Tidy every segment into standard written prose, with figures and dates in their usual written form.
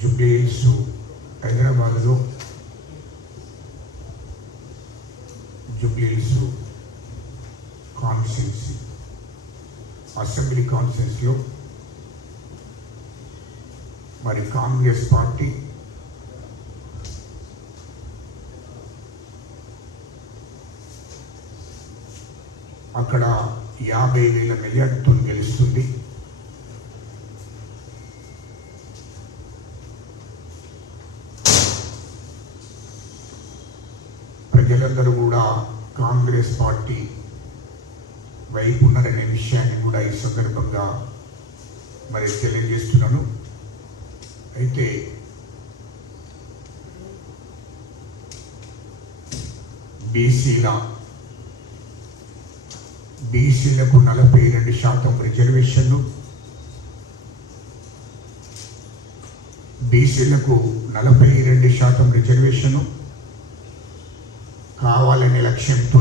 Jubilee hills హైదరాబాద్లో Jubilee hills constituency assembly కాన్స్టిట్యున్సీలో మరి కాంగ్రెస్ పార్టీ అక్కడ 50,000 మెజార్టీతో గెలుస్తుంది. ప్రజలందరూ కూడా కాంగ్రెస్ పార్టీ వైపు ఉన్నారనే విషయాన్ని కూడా ఈ సందర్భంగా మరి తెలియజేస్తున్నాను. అయితే బీసీలకు 42% రిజర్వేషన్లు, బీసీలకు 42% రిజర్వేషను కావాలనే లక్ష్యంతో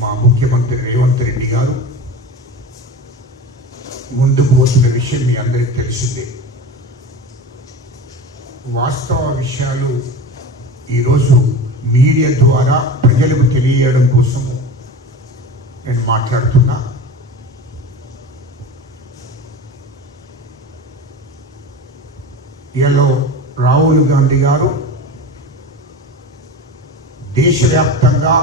మా ముఖ్యమంత్రి రేవంత్ రెడ్డి గారు ముందుకు పోతున్న విషయం మీ అందరికీ తెలిసిందే. వాస్తవ విషయాలు ఈరోజు మీడియా ద్వారా ప్రజలకు తెలియజేయడం కోసం నేను మాట్లాడుతున్నా. ఇలా రాహుల్ గాంధీ గారు దేశవ్యాప్తంగా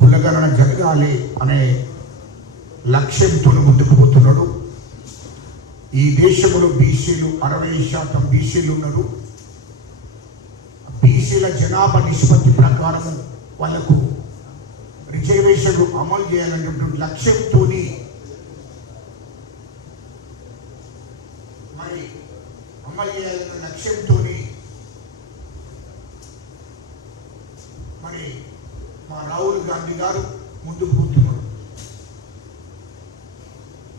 కులగణన జరగాలి అనే లక్ష్యంతో ముందుకు పోతున్నాడు. ఈ దేశంలో బీసీలు 60% బీసీలు ఉన్నారు. బీసీల జనాభా నిష్పత్తి ప్రకారం వాళ్లకు రిజర్వేషన్లు అమలు చేయాలనేటువంటి లక్ష్యంతో మరి అమలు చేయాలనే లక్ష్యంతో మరి మా రాహుల్ గాంధీ గారు ముందుకు పోతున్నారు.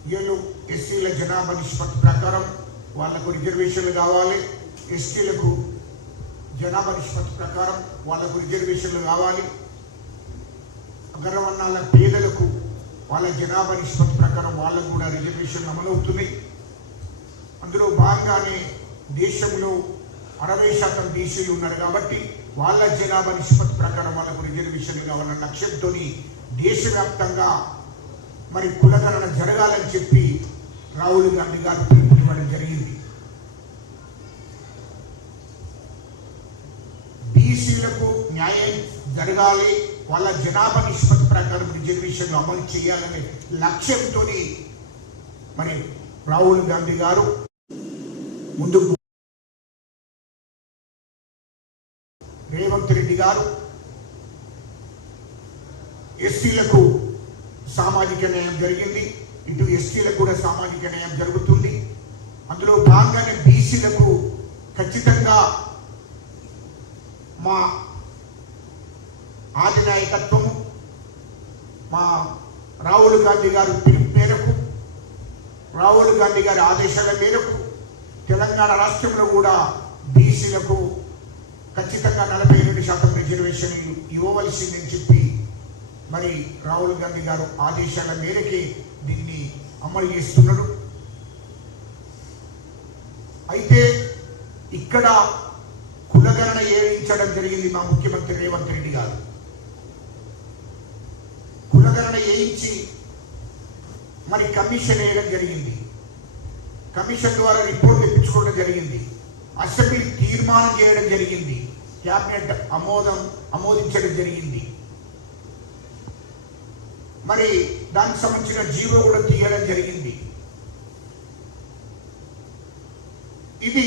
వీళ్ళు ఎస్సీల జనాభా నిష్పత్తి ప్రకారం వాళ్లకు రిజర్వేషన్లు కావాలి, ఎస్టీలకు జనాభా నిష్పత్తి ప్రకారం వాళ్లకు రిజర్వేషన్లు కావాలి, అగ్రవర్ణాల పేదలకు వాళ్ళ జనాభా నిష్పత్తి ప్రకారం వాళ్ళకు కూడా రిజర్వేషన్లు అమలవుతున్నాయి. అందులో భాగంగానే దేశంలో 60% బీసీలు ఉన్నారు కాబట్టి వాళ్ళ జనాభా నిష్పత్తి ప్రకారం వాళ్ళకు రిజర్వేషన్లు కావాలన్న లక్ష్యంతో దేశవ్యాప్తంగా మరి కులగణన జరగాలని చెప్పి రాహుల్ గాంధీ గారు పిలుపునివ్వడం జరిగింది. బీసీలకు న్యాయం జరగాలి, వాళ్ళ జనాభా నిష్పత్తి ప్రకారం రిజర్వేషన్లు అమలు చేయాలనే లక్ష్యంతో మరి రాహుల్ గాంధీ గారు ముందుకు, రేవంత్ రెడ్డి గారు ఎస్సీలకు సామాజిక న్యాయం జరిగింది, ఇటు ఎస్టీలకు కూడా సామాజిక న్యాయం జరుగుతుంది. అందులో భాగంగానే బీసీలకు ఖచ్చితంగా మా అధినాయకత్వము, మా రాహుల్ గాంధీ గారి పిలుపు మేరకు, రాహుల్ గాంధీ గారి ఆదేశాల మేరకు తెలంగాణ రాష్ట్రంలో కూడా బీసీలకు ఖచ్చితంగా 42% రిజర్వేషన్ ఇవ్వవలసిందని చెప్పి మరి రాహుల్ గాంధీ గారు ఆదేశాల మేరకే దీన్ని అమలు చేస్తున్నారు. అయితే ఇక్కడ కులగణన ఏయించడం జరిగింది. మా ముఖ్యమంత్రి రేవంత్ రెడ్డి గారు కులగణన ఏయించి మరి కమిషన్ వేయడం జరిగింది. కమిషన్ ద్వారా రిపోర్ట్ తెప్పించుకోవడం జరిగింది. అసెంబ్లీ తీర్మానం చేయడం జరిగింది. క్యాబినెట్ ఆమోదించడం జరిగింది. మరి దానికి సంబంధించిన జీవో కూడా తీయడం జరిగింది. ఇది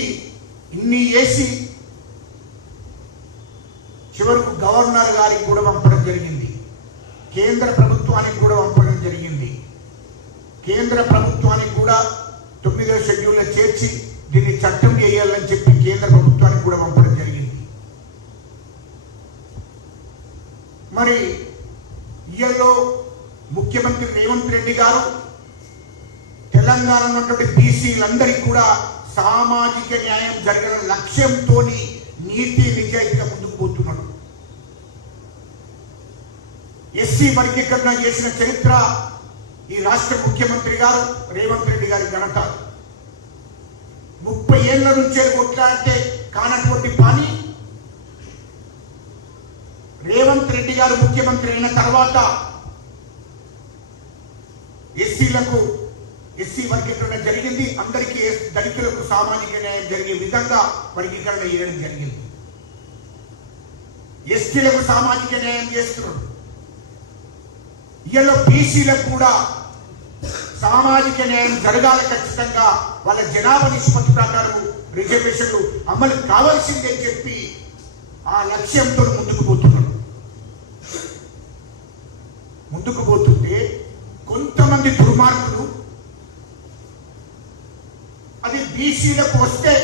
ఇన్ని చేసి చివరకు గవర్నర్ గారికి కూడా పంపడం జరిగింది, కేంద్ర ప్రభుత్వానికి కూడా పంపడం జరిగింది. కేంద్ర ప్రభుత్వానికి కూడా 9వ షెడ్యూల్లో చేర్చి దీన్ని చట్టం చేయాలని చెప్పి కేంద్ర ప్రభుత్వానికి కూడా పంపడం జరిగింది. మరి ఇయల్లో ముఖ్యమంత్రి రేవంత్ రెడ్డి గారు తెలంగాణలో ఉన్నటువంటి బీసీలందరికీ కూడా సామాజిక న్యాయం జరిగిన లక్ష్యంతో నీతి నిజాయితీగా ముందుకు పోతున్నాడు. ఎస్సీ వర్గీకరణ చేసిన చరిత్ర ఈ రాష్ట్ర ముఖ్యమంత్రి గారు రేవంత్ రెడ్డి గారి ఘనత. 30 ఏళ్ల నుంచే కొట్లాడితే కానటువంటి పని రేవంత్ రెడ్డి గారు ముఖ్యమంత్రి అయిన తర్వాత ఎస్సీ వర్గీకరణ జరిగింది. అందరికీ దళితులకు సామాజిక న్యాయం జరిగే విధంగా వర్గీకరణ చేయడం జరిగింది. ఎస్టీలకు సామాజిక న్యాయం చేస్తున్నారు. ఇలా బీసీలకు కూడా సామాజిక న్యాయం జరగాలి, ఖచ్చితంగా వాళ్ళ జనాభా నిష్పత్తి ప్రకారం రిజర్వేషన్లు అమలు కావాల్సిందని చెప్పి ఆ లక్ష్యంతో ముందుకు పోతుంటే కొంతమంది దుర్మార్గులు అది బీసీలకు వస్తే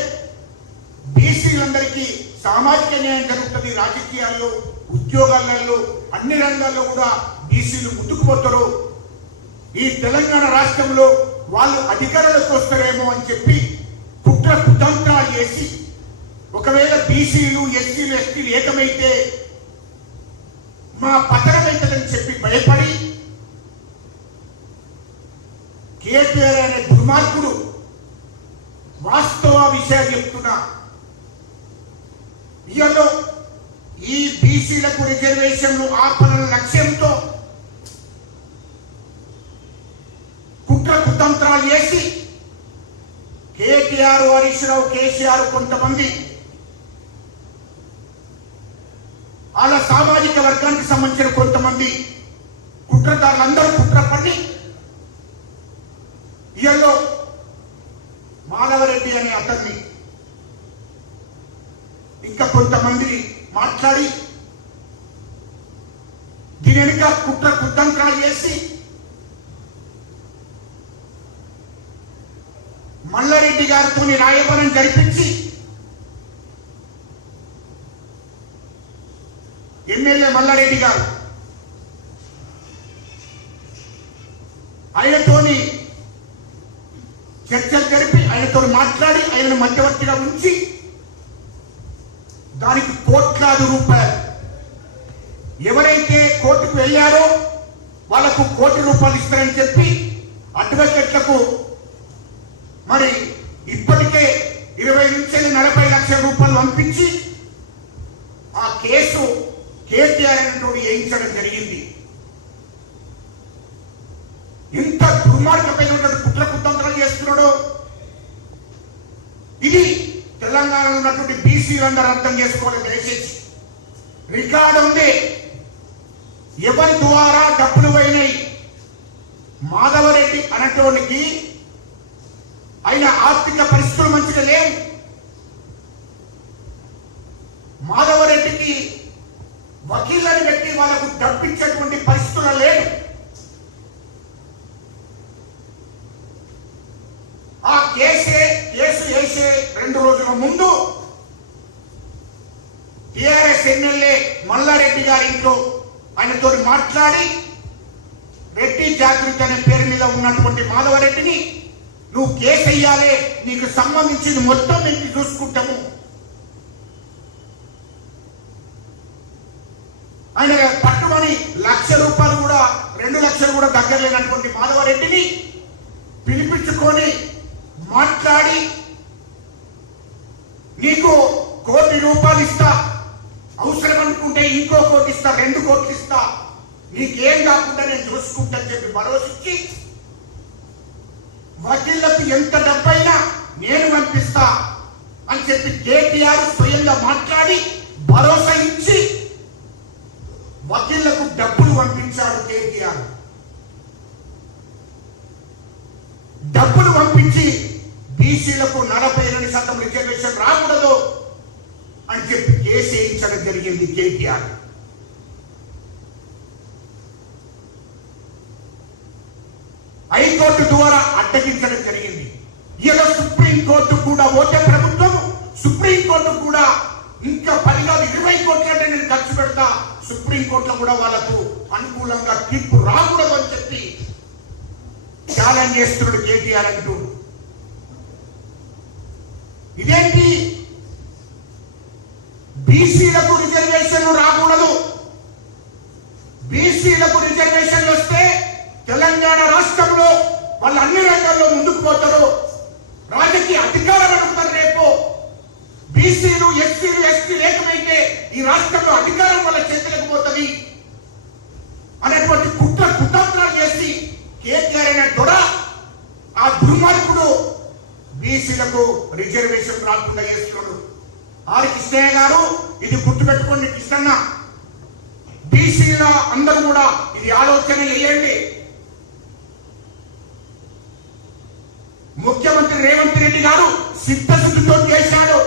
బీసీలందరికీ సామాజిక న్యాయం జరుగుతుంది, రాజకీయాల్లో ఉద్యోగాలలో అన్ని రంగాల్లో కూడా బీసీలు ముందుకు పోతారు, ఈ తెలంగాణ రాష్ట్రంలో వాళ్ళు అధికారులకు వస్తారేమో అని చెప్పి కుట్ర కుతంత్రాలు చేసి ఒకవేళ బీసీలు ఎస్సీలు ఎస్టీలు ఏకమైతే మా పతనమైతుందని చెప్పి భయపడి కేటీఆర్ అనే దుర్మార్గుడు వాస్తవ విషయాలు చెప్తున్నా ఇయలో ఈ బీసీలకు రిజర్వేషన్లు ఆపణ లక్ష్యంతో కుట్ర కుతంత్రాలు చేసి కేటీఆర్, హరీష్ రావు, కేసీఆర్ కొంతమంది వాళ్ళ సామాజిక వర్గానికి సంబంధించిన కొంతమంది కుట్రదారులందరూ కుట్రపడి ఇయల్లో మాధవరెడ్డి అనే అతన్ని ఇంకా కొంతమంది మాట్లాడి దీని వెనుక కుట్ర కుతంత్రాలు చేసి మల్లారెడ్డి గారితో రాయబారం జరిపించి ఎమ్మెల్యే మల్లారెడ్డి గారు ఆయనతోని చర్చలు జరిపి ఆయనతో మాట్లాడి ఆయనను మధ్యవర్తిగా ఉంచి దానికి కోట్లాది రూపాయలు ఎవరైతే కోర్టుకు వెళ్ళారో వాళ్లకు ₹1 కోటి ఇస్తారని చెప్పి అడ్వకేట్లకు మరి ఇప్పటికే 20 నుంచి 40 లక్షల రూపాయలు పంపించి ఆ కేసు కేటీఆర్ అనేటువంటి వేయించడం జరిగింది. ఇంత దుర్మార్గమైనటువంటి కుట్ర కుతంత్రాలు చేస్తున్నాడు. ఇది తెలంగాణలో ఉన్నటువంటి బీసీలందరూ అర్థం చేసుకోవాలి. దయచేసి రికార్డు ఉంది, ఎవరి ద్వారా డబ్బులు పోయినాయి. మాధవరెడ్డి అనేటోనికి ఆయన ఆర్థిక పరిస్థితులు మంచిగా లేవు. మాధవరెడ్డికి వకీళ్ళని పెట్టి వాళ్ళకు డబ్బించేటువంటి పరిస్థితులు లేదు. ఆ కేసు వేసే 2 రోజుల ముందు టిఆర్ఎస్ ఎమ్మెల్యే మల్లారెడ్డి గారి ఇంట్లో ఆయనతో మాట్లాడి రెడ్డి జాగృతి అనే పేరు మీద ఉన్నటువంటి మాధవరెడ్డిని నువ్వు కేసు వేయాలి, నీకు సంబంధించింది మొత్తం మేము చూసుకుంటాము, ఆయన పట్టుమని ₹1,00,000 కూడా 2 లక్షలు కూడా దగ్గర లేనటువంటి మాధవరెడ్డిని పిలిపించుకొని మాట్లాడి నీకు ₹1 కోటి ఇస్తా, అవసరం అనుకుంటే ఇంకో ₹1 కోటి ఇస్తా, ₹2 కోట్లు ఇస్తా, నీకేం కాకుండా నేను చూసుకుంటా అని చెప్పి భరోసా ఇచ్చి వకీళ్లకు ఎంత డబ్బైనా నేను పంపిస్తా అని చెప్పి కేటీఆర్ స్వయంగా మాట్లాడి భరోసా ఇచ్చి వకీళ్లకు డబ్బులు పంపించాడు. కేటీఆర్ డబ్బులు పంపించి బీసీలకు 42% రిజర్వేషన్ రాకూడదు అని చెప్పి కేసు వేయించడం జరిగింది. కేటీఆర్ హైకోర్టు ద్వారా అడ్డగించడం జరిగింది. ఇలా సుప్రీంకోర్టు కూడా ఓటే ప్రభుత్వం, సుప్రీంకోర్టు కూడా ఇంకా 10 కాదు 20 కోట్లంటే నేను ఖర్చు పెడతా, సుప్రీంకోర్టులో కూడా వాళ్ళకు అనుకూలంగా తీర్పు రాకూడదు అని చెప్పి ఛాలెంజ్ చేస్తున్నాడు కేటీఆర్ అంటూ. ఇదేంటి, బీసీలకు రిజర్వేషన్లు రాకూడదు, బీసీలకు రిజర్వేషన్లు వస్తే తెలంగాణ రాష్ట్రంలో వాళ్ళు అన్ని రంగాల్లో ముందుకు పోతారు, రాజకీయ అధికారం ఎస్సీలు ఎస్టీ లేకమైతే ఈ రాష్ట్రంలో అధికారం వల్ల చేతులకు పోతుంది అనేటువంటి కుతంత్రాలు చేసి కేటీఆర్ అయిన దొడ ఆ దుర్మార్గుడు బీసీలకు రిజర్వేషన్ రాకుండా చేస్తున్నాడు. ఆర్ కృష్ణయ్య గారు ఇది గుర్తుపెట్టుకోండి. కృష్ణన్న, బీసీల అందరూ కూడా ఇది ఆలోచన చేయండి. ముఖ్యమంత్రి రేవంత్ రెడ్డి గారు సిద్ధశుద్ధితో చేశాడు.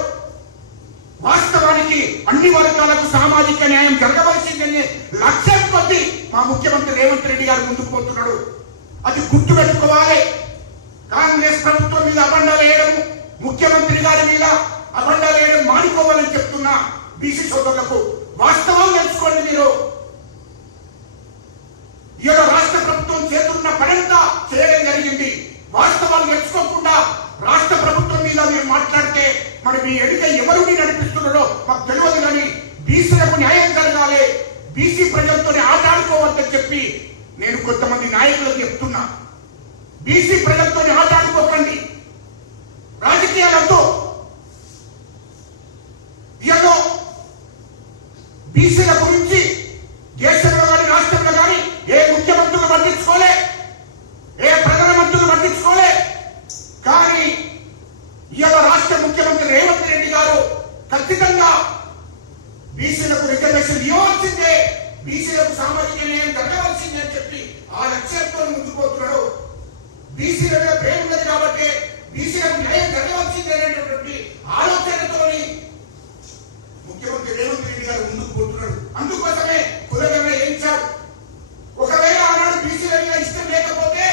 వాస్తవానికి అన్ని వర్గాలకు సామాజిక న్యాయం జరగవలసిందని లక్ష్యం కొద్ది మా ముఖ్యమంత్రి రేవంత్ రెడ్డి గారు ముందుకు పోతున్నాడు. అది గుర్తుపెట్టుకోవాలి. కాంగ్రెస్ ప్రభుత్వం మీద అబండాలు వేయడం, ముఖ్యమంత్రి గారి మీద అబండాలు వేయడం మానుకోవాలని చెప్తున్నా బీసీ సోదరులకు. వాస్తవం తెలుసుకోండి. మీరు ఏదో రాష్ట్ర ప్రభుత్వం చేతున్న పనంతా చేయడం జరిగింది. వాస్తవాలు తెలుసుకోకుండా రాష్ట్ర ప్రభుత్వం మీద మీరు మాట్లాడితే మరి మీ ఎడుక ఎవరిని నడిపిస్తున్నారో మాకు తెలియదు. కానీ బీసీలకు న్యాయం జరగాలి, బీసీ ప్రజలతో ఆటాడుకోవద్దని చెప్పి నేను కొంతమంది నాయకులకు చెప్తున్నా. బీసీ ప్రజలతో ఆటాడుకోకండి, రాజకీయాలతో. ఏదో బీసీల గురించి దేశంలో కానీ రాష్ట్రంలో కానీ ఏ ముఖ్యమంత్రులు పట్టించుకోలే, ఏ ప్రధానమంత్రులు పట్టించుకోలే. కానీ ఇవాళ రాష్ట్ర ముఖ్యమంత్రి రేవంత్ రెడ్డి గారు ఖచ్చితంగా బీసీలకు రిజర్వేషన్ ఇవ్వాల్సిందే, బీసీలకు సామాజిక న్యాయం జరగవలసిందే అని చెప్పి ఆ లక్ష్యంతో ముందుకుపోతున్నాడు. బీసీల మీద ప్రేమ ఉన్నది కాబట్టి బీసీలకు న్యాయం జరగవలసిందే అనేటువంటి ఆలోచనతో ముఖ్యమంత్రి రేవంత్ రెడ్డి గారు ముందుకు పోతున్నాడు. అందుకోసమే కులగణన వేయించాడు. ఒకవేళ ఆనాడు బీసీల మీద ఇష్టం లేకపోతే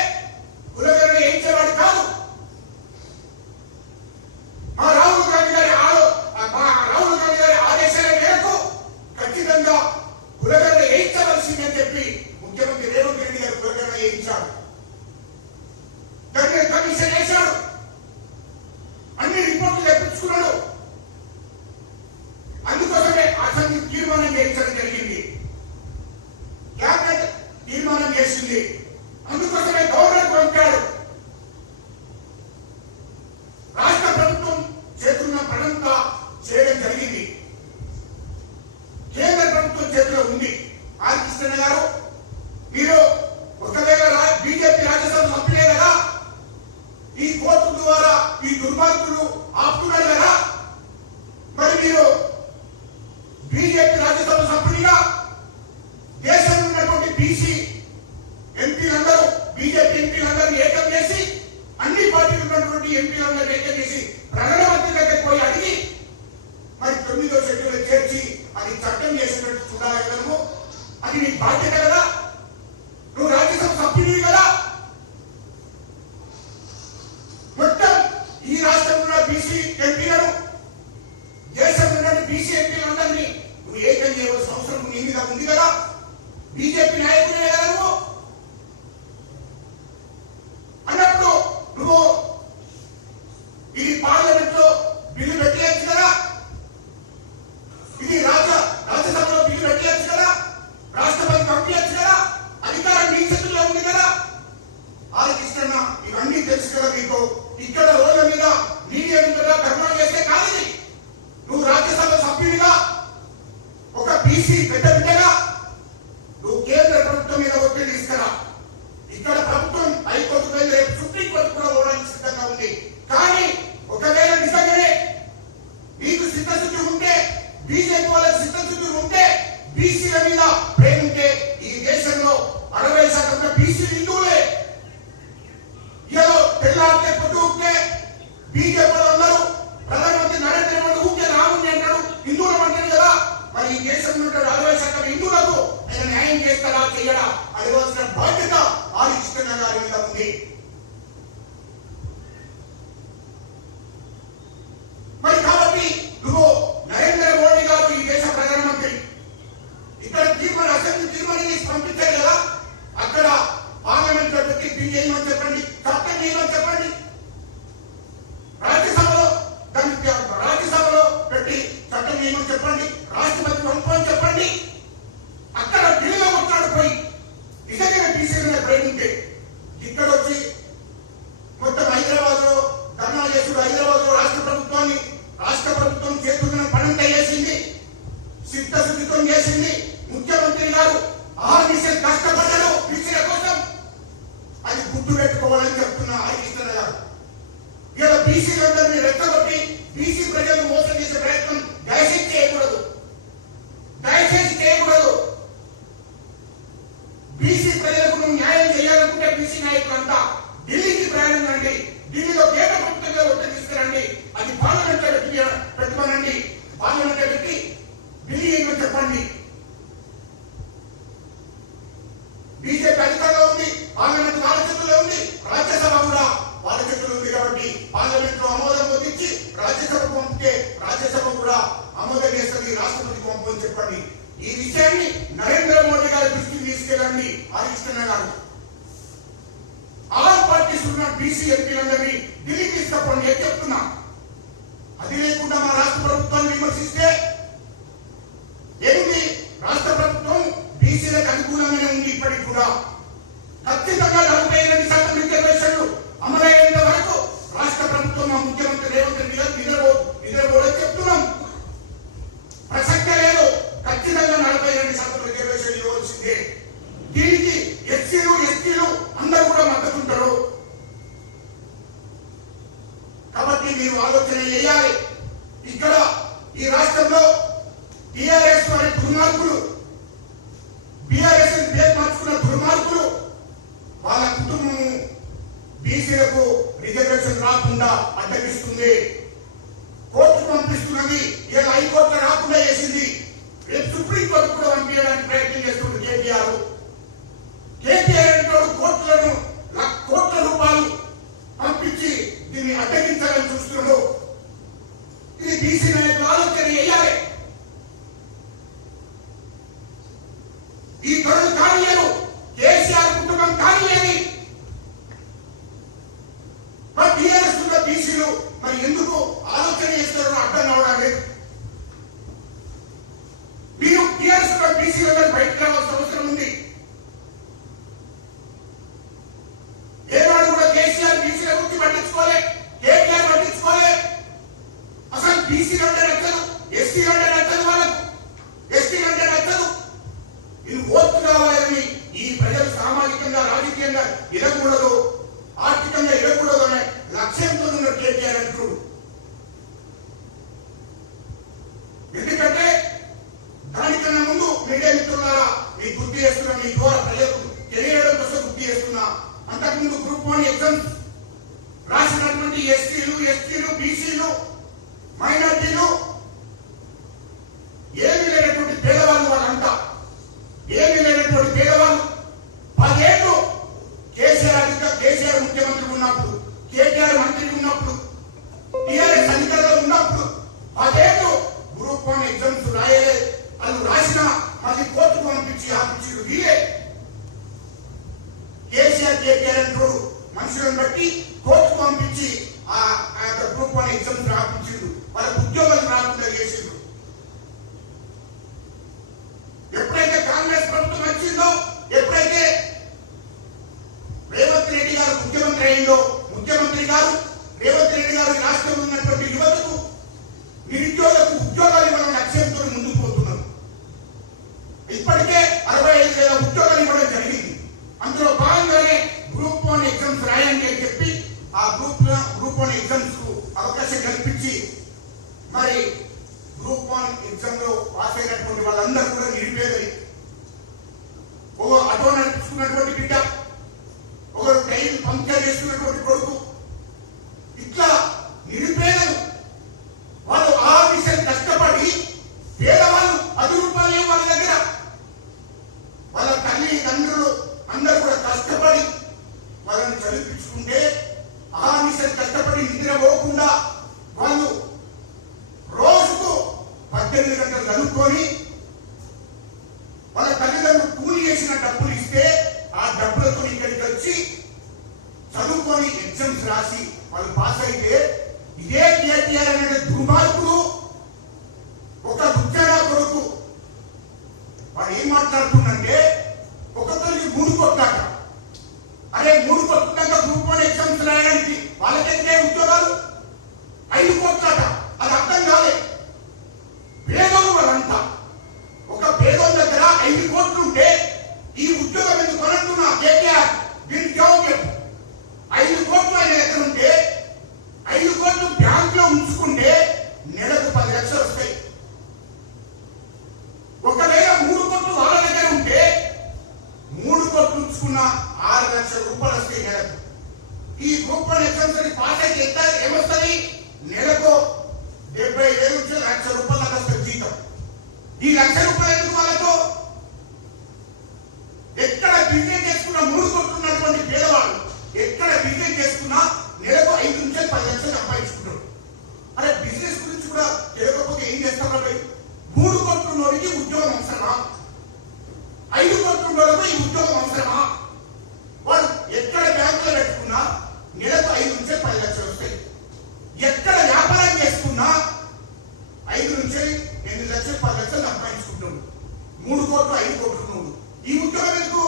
కులగణన వేయించేవాడు కాదు. రాహుల్ గాంధీ గారి ఆదేశాల మేరకు ఖచ్చితంగా కులగణన వేయించవలసిందని చెప్పి ముఖ్యమంత్రి రేవంత్ రెడ్డి గారు కులగణన వేయించాడు. కమిషన్ వేశాడు, అన్ని రిపోర్టులు తెప్పించుకున్నాడు. అందుకోసమే అసెంబ్లీ తీర్మానం చేయించడం జరిగింది, క్యాబినెట్ తీర్మానం చేసింది. అందుకోసమే గవర్నర్ పంపాడు. రాష్ట్ర ప్రభుత్వం చేతున్న పనంతా చేయడం జరిగింది, కేంద్ర ప్రభుత్వం చేతిలో ఉంది. ఆర్ కృష్ణ గారు, మీరు ఒకవేళ బీజేపీ రాజ్యసభ సభ్యులే కదా, ఈ కోర్టు ద్వారా ఈ దుర్మార్గులు ఆపుతున్నారు కదా, మరి మీరు బీజేపీ రాజ్యసభ సభ్యుడిగా దేశంలో ఉన్నటువంటి బీసీ ఎంపీలందరూ, బీజేపీ ఎంపీలందరినీ ఏకం చేసి, అన్ని పార్టీలు ఉన్నటువంటి ఎంపీలందరూ ఏకం చేసి ప్రధానమంత్రి దగ్గరికి పోయి అడిగి మరి 9వ షెడ్యూల్ చేర్చి అది చట్టం చేసినట్టు చూడాలి. అది నీ బాధ్యత కదా, నువ్వు రాజ్యసభ సభ్యుడివి కదా. మొత్తం ఈ రాష్ట్రంలో బీసీ ఎంపీలను, దేశంలో బీసీ ఎంపీలందరినీ నువ్వు ఏకం చేయవలసిన అవసరం నీ మీద ఉంది కదా. బీజేపీ నాయకులే కదా నువ్వు. అన్నప్పుడు నువ్వు ఇది పార్లమెంట్ లో బిల్లు పెట్టేయచ్చు కదా, ఇది రాజ్యసభలో బిల్లు పెట్టేయచ్చు కదా, రాష్ట్రపతి పంపించచ్చు కదా, అధికారం నీ చేతుల్లో ఉంది కదా. ఆర్ కృష్ణ, ఇవన్నీ తెలుసు కదా మీకు. ఇక్కడ రోజుల మీద నీటి మీద ధర్మం చేస్తే కాదు. నువ్వు రాజ్యసభ సభ్యుడిగా, ఒక బీసీ పెద్ద బిడ్డగా నువ్వు కేంద్ర ప్రభుత్వం మీద ఒత్తిడి తీసుకురా. ఇక్కడ ప్రభుత్వం హైకోర్టు మీద రేపు సుప్రీంకోర్టు కూడా పోవడానికి సిద్ధంగా ఉంది. కానీ ఒకవేళ నిజంగానే మీకు సిద్ధశుద్ధి ఉంటే, బీజేపీ వాళ్ళకి సిద్ధశుద్ధి ఉంటే, బీసీల మీద ప్రేమ ఉంటే, ఈ దేశంలో 60% బీసీలు హిందువులే. ఏదో తెల్లారితే పొద్దు ఉంటే బీజేపీ వాళ్ళందరూ ప్రధానమంత్రి నరేంద్ర మోడీ ఊకే రాముని అంటాడు, హిందువులు అంటాడు కదా. మరి ఈ దేశంలో 60% హిందువులకు ఆయన న్యాయం చేస్తారా చెయ్యడా అడగవలసిన బాధ్యత ఆర్ కృష్ణ గారి మీద ఉంది. మరి కాబట్టి నువ్వు నరేంద్ర మోడీ గారు ఈ దేశ ప్రధానమంత్రి, ఇక్కడ తీర్మానం అసెంబ్లీ తీర్మానం చేసి పంపించారు కదా. అక్కడ పార్లమెంట్ లో పెట్టి బిల్ చేయమని చెప్పండి, చట్టం చేయమని చెప్పండి. రాజ్యసభ గుర్తు పెట్టుకోవాలని చెప్తున్నా హరికృష్ణ గారు. ఇలా బీసీలందరినీ రెచ్చగొట్టి బీసీ ప్రజలను మోసం చేసే ప్రయత్నం దయచేసి చేయకూడదు, దయచేసి చేయకూడదు. బీసీ ప్రజలకు నువ్వు న్యాయం చేయాలనుకుంటే బీసీ నాయకులంతా ఢిల్లీకి ప్రయాణం రండి, ఢిల్లీలో కేంద్ర ప్రభుత్వంగా ఒత్తిడి తీసుకురండి, అది పార్లమెంట్ పెట్టుకోనండి, పార్లమెంట్ పెట్టి ఢిల్లీ ఏమో చెప్పండి. బీజేపీ అధికారంలో ఉంది, పార్లమెంట్ వాళ్ళ చేతుల్లో ఉంది, రాజ్యసభ కూడా వాళ్ళ చేతుల్లో ఉంది. కాబట్టి పార్లమెంట్ లో ఆమోదం పొందించి రాజ్యసభకు పంపితే రాజ్యసభ కూడా ఆమోదం చేస్తుంది, రాష్ట్రపతికి పంపని చెప్పండి. ఈ విషయాన్ని నరేంద్ర మోడీ గారి దృష్టికి తీసుకెళ్ళండి హరికృష్ణ గారు. ఆల్ పార్టీస్ ఉన్న బీసీ ఎంపీలందరినీ ఢిల్లీకి తీసుకపోండి అని చెప్తున్నా. అది లేకుండా మా రాష్ట్ర ప్రభుత్వాన్ని విమర్శిస్తే ఏముంది? రాష్ట్ర ప్రభుత్వం బీసీలకు అనుకూలంగానే ఉంది. ఇప్పటికి కూడా ఖచ్చితంగా 48% రిజర్వేషన్లు అమలయ్యేంత వరకు రాష్ట్ర ప్రభుత్వం మా ముఖ్యమంత్రి రేవంత్ రెడ్డి గారు నిద్రపోవడం చెప్తున్నాం. ప్రసక్తే లేదు. ఖచ్చితంగా 42% రిజర్వేషన్ ఇవ్వాల్సిందే. దీనికి ఎస్సీలు ఎస్టీలు అందరూ కూడా మద్దతుంటారు. కాబట్టి మీరు ఆలోచన చేయాలి. ఇక్కడ ఈ రాష్ట్రంలో టిఆర్ఎస్ వారి దుర్మార్గులు, బిఆర్ఎస్ పేరు మార్చుకున్న దుర్మార్గులు వాళ్ళ కుటుంబం బీసీలకు రిజర్వేషన్ రాకుండా అడ్డగిస్తుంది, కోర్టు పంపిస్తున్నది. ఇలా హైకోర్టు రాకుండా చేసింది, రేపు సుప్రీంకోర్టు కూడా పంపించడానికి ప్రయత్నం చేస్తుంది కేటీఆర్. కేటీఆర్ కోట్లను కోట్ల రూపాయలు పంపించి దీన్ని అడ్డగించాలని చూస్తున్నాడు. ఇది బీసీ నాయకులు ఆలోచన చేయాలి. ఈ ధరలు కానియరు, కేసీఆర్ కుటుంబం కానియని. మరి టీఆర్ఎస్ ఉన్న బీసీలు మరి ఎందుకు ఆలోచన చేస్తారో అర్థం కావడం లేదు. మీరు టీఆర్ఎస్ ఉన్న బీసీలు బయటకు రావాల్సిన అవసరం ఉంది. ఏనాడు కూడా కేసీఆర్ బీసీల గురించి పట్టించుకోలే, కేటీఆర్ పట్టించుకోలే. అసలు బీసీలు అంటే నచ్చదు, ఎస్సీ అంటే నచ్చదు, వాళ్ళకు ఎస్టీ అంటే నచ్చదు. ఇది ఓట్లు కావాలని ఈ ప్రజలు సామాజికంగా రాజకీయంగా ఎదగకూడదు, ఆర్థికంగా ఎదగకూడదు అనే లక్ష్యంతో ఉన్న కేటీఆర్ అంటూ. ఎందుకంటే దానికన్నా ముందు మీడియా మిత్రులారా మీకు గుర్తు చేస్తున్నా, మీ ద్వారా ప్రజలకు తెలియడం కోసం గుర్తు చేస్తున్నా. అంతకుముందు గ్రూప్ 1 ఎగ్జామ్స్ రాసినటువంటి ఎస్టీలు ఎస్టీలు బీసీలు మైనార్టీలు ఏమీ లేనటువంటి పేదవాళ్ళు, వాళ్ళంతా ఏమీ లేనటువంటి పేదవాళ్ళు 10 ఏళ్ళు కేసీఆర్ ముఖ్యమంత్రి ఉన్నప్పుడు, కేటీఆర్ మంత్రి ఉన్నప్పుడు, టీఆర్ఎస్ అధికారంలో ఉన్నప్పుడు 10 ఏళ్ళు గ్రూప్ 1 ఎగ్జామ్స్ రాయలే. వాళ్ళు రాసిన మళ్ళీ కోర్టుకు పంపించి ఆపించారు. వీరే కేసీఆర్ కేటీఆర్ అంటారు మనుషులను బట్టి కోర్టుకు పంపించి ఆ గ్రూప్ 1 ఎగ్జామ్స్ రాపించారు. వాళ్ళకు ఉద్యోగాలు రాకుండా చేసిండ్రు. ఎప్పుడైతే కాంగ్రెస్ ప్రభుత్వం వచ్చిందో, ఎప్పుడైతే రేవంత్ రెడ్డి గారు ముఖ్యమంత్రి అయిందో, ముఖ్యమంత్రి గారు రేవంత్ రెడ్డి గారు రాష్ట్రంలో ఉన్నటువంటి యువతకు నిరుద్యోగులకు ఉద్యోగాలు ఇవ్వడం లక్ష్యంతో ముందుకు పోతున్నారు. ఇప్పటికే 65,000 ఉద్యోగాలు ఇవ్వడం జరిగింది. అందులో భాగంగానే గ్రూప్ 1 ఎగ్జామ్స్ రాయండి అని చెప్పి ఆ గ్రూప్ 1 ఎగ్జామ్స్ కు అవకాశం కల్పించి మరి గ్రూప్ 1 ఎగ్జామ్ లో పాస్ అయినటువంటి వాళ్ళందరూ కూడా నిరుపేదలు. ఆటో నడుపుకున్నటువంటి బిడ్డ, ఒకరు ట్రైన్ పంక్చర్ చేస్తున్నటువంటి కొడుకు, ఇట్లా నిరుపేదలు. వాళ్ళు ఆఫీసర్ కష్టపడి పేదవాళ్ళు 10 రూపాయలు వాళ్ళ దగ్గర, వాళ్ళ తల్లి తండ్రులు అందరూ కూడా కష్టపడి వాళ్ళని చదివించుకుంటే ఆఫీసర్ కష్టపడి నిద్రపోకుండా వాళ్ళు రోజుకు 18 గంటలు చదువుకొని వాళ్ళ తల్లిదండ్రులు కూలి చేసిన డబ్బులు ఇస్తే ఆ డబ్బులతో ఇక్కడికి వచ్చి చదువుకొని ఎగ్జామ్స్ రాసి వాళ్ళు పాస్ అయితే ఇదే కేటీఆర్ అనే దుర్మార్గుడు ఒక దుర్జన కొడుకు వాడు ఏం మాట్లాడుతుందంటే ఒక్కొక్కరికి 3 కోట్లాట. అరే 3 కోట్ల గ్రూప్ 1 ఎగ్జామ్స్ రాయడానికి వాళ్ళకెందుకే ఉద్యోగాలు? 5 కోట్లాట. అది అర్థం కాలే. పేదోళ్ళు వాళ్ళంతా. ఒక పేదోళ్ళ దగ్గర 5 కోట్లు ఉంటే ఈ ఉద్యోగం ఎందుకు కొనంటున్నా కేటీఆర్? దీనికి జవాబు చెప్పు. చూసుకున్న 6 లక్షల రూపాయలు వస్తాయి నెలకు. ఈ గ్రూప్ 1 ఎగ్జామ్స్ పాస్ అయితే ఎంత ఏమొస్తుంది? నెలకు 70,000 నుంచి 1,00,000 రూపాయలు దాకా వస్తుంది జీతం. ఈ 1,00,000 రూపాయలు ఎందుకు వాళ్ళతో? ఎక్కడ బిజినెస్ చేసుకున్నా 3 కొట్టున్నటువంటి పేదవాళ్ళు ఎక్కడ బిజినెస్ చేసుకున్నా నెలకు 5 నుంచి 10 లక్షలు సంపాదించుకుంటారు. అరే బిజినెస్ గురించి కూడా తెలియకపోతే ఏం చేస్తారు? 3 కొట్టున్నోడికి ఉద్యోగం అవసరమా? 5 కొట్టున్నోళ్ళకు ఈ ఉద్యోగం అవసరమా? వాడు ఎక్కడ బ్యాంకులో పెట్టుకున్నా నెలకు 5 నుంచి 10 లక్షలు వస్తాయి. ఎక్కడ వ్యాపారం చేసుకున్నా 5 నుంచి 8 లక్షలు 10 లక్షలు సంపాదించుకుంటాడు. 3 కోట్లు 5 కోట్లు. ఈ ఉద్యోగం ఎందుకు?